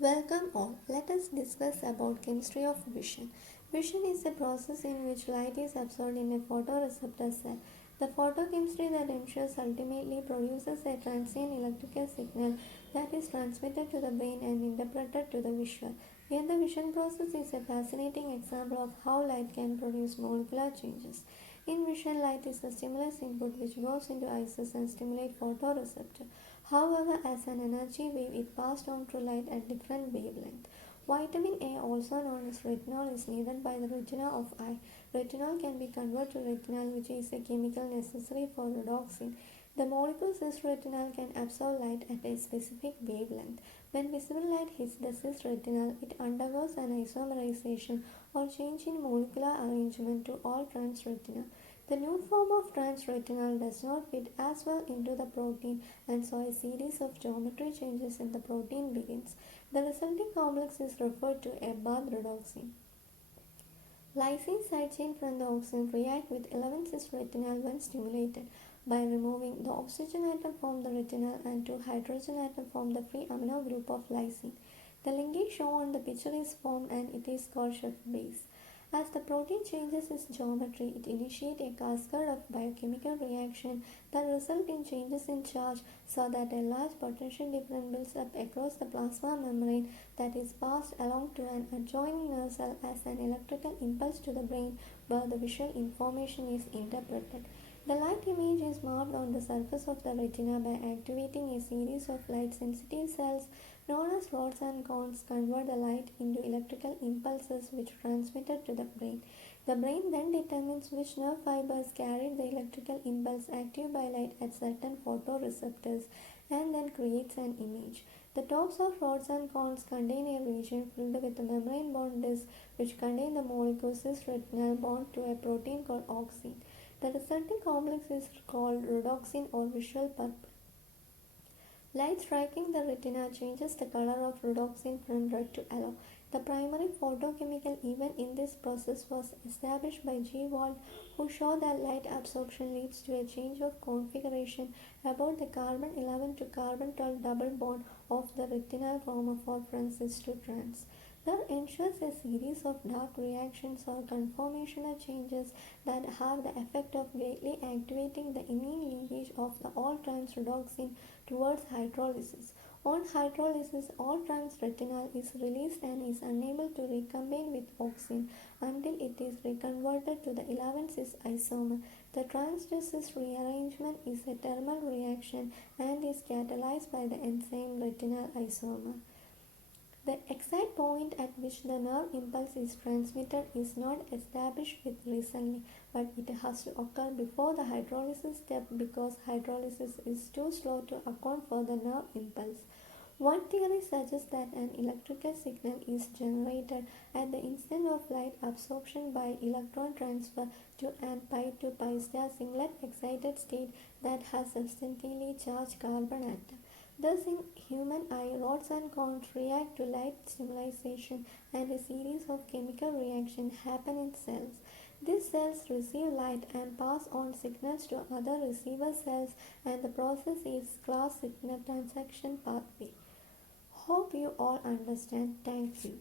Welcome all. Let us discuss about chemistry of vision. Vision is a process in which light is absorbed in a photoreceptor cell. The photochemistry that ensures ultimately produces a transient electrical signal that is transmitted to the brain and interpreted to the visual. Here the vision process is a fascinating example of how light can produce molecular changes. In vision, light is a stimulus input which goes into eyes and stimulates photoreceptor. However, as an energy wave, it passed on through light at different wavelengths. Vitamin A, also known as retinol, is needed by the retina of eye. Retinol can be converted to retinal, which is a chemical necessary for rhodopsin. The molecule cis-retinal can absorb light at a specific wavelength. When visible light hits the cis-retinal, it undergoes an isomerization or change in molecular arrangement to all trans-retinal. The new form of trans-retinal does not fit as well into the protein, and so a series of geometry changes in the protein begins. The resulting complex is referred to as bath-rhodopsin. Lysine side chain from the auxin react with 11 cis-retinal when stimulated. By removing the oxygen atom from the retinal and 2 hydrogen atom from the free amino group of lysine. The linkage shown on the picture is formed and it is called Schiff base. As the protein changes its geometry, it initiates a cascade of biochemical reactions that result in changes in charge so that a large potential difference builds up across the plasma membrane that is passed along to an adjoining nerve cell as an electrical impulse to the brain where the visual information is interpreted. The light image is marked on the surface of the retina by activating a series of light-sensitive cells known as rods and cones convert the light into electrical impulses which are transmitted to the brain. The brain then determines which nerve fibers carry the electrical impulse active by light at certain photoreceptors and then creates an image. The tops of rods and cones contain a region filled with a membrane-bound disc which contain the molecule cis-retinal bound to a protein called auxin. The resulting complex is called rhodopsin or visual purple. Light striking the retina changes the color of rhodopsin from red to yellow. The primary photochemical event in this process was established by G. Wald, who showed that light absorption leads to a change of configuration about the carbon 11 to carbon 12 double bond of the retinal chromophore from cis to trans. That ensures a series of dark reactions or conformational changes that have the effect of greatly activating the imine linkage of the all-trans rhodopsin towards hydrolysis. On hydrolysis, all-trans retinal is released and is unable to recombine with auxin until it is reconverted to the 11-cis isomer. The trans to cis rearrangement is a thermal reaction and is catalyzed by the enzyme retinal isomer. The exact point at which the nerve impulse is transmitted is not established with recently, but it has to occur before the hydrolysis step because hydrolysis is too slow to account for the nerve impulse. One theory suggests that an electrical signal is generated at the instant of light absorption by electron transfer to an pi to pi star singlet excited state that has substantially charged carbon atom. Thus, in human eye, rods and cones react to light stimulation and a series of chemical reactions happen in cells. These cells receive light and pass on signals to other receiver cells and the process is class signal transduction pathway. Hope you all understand. Thank you.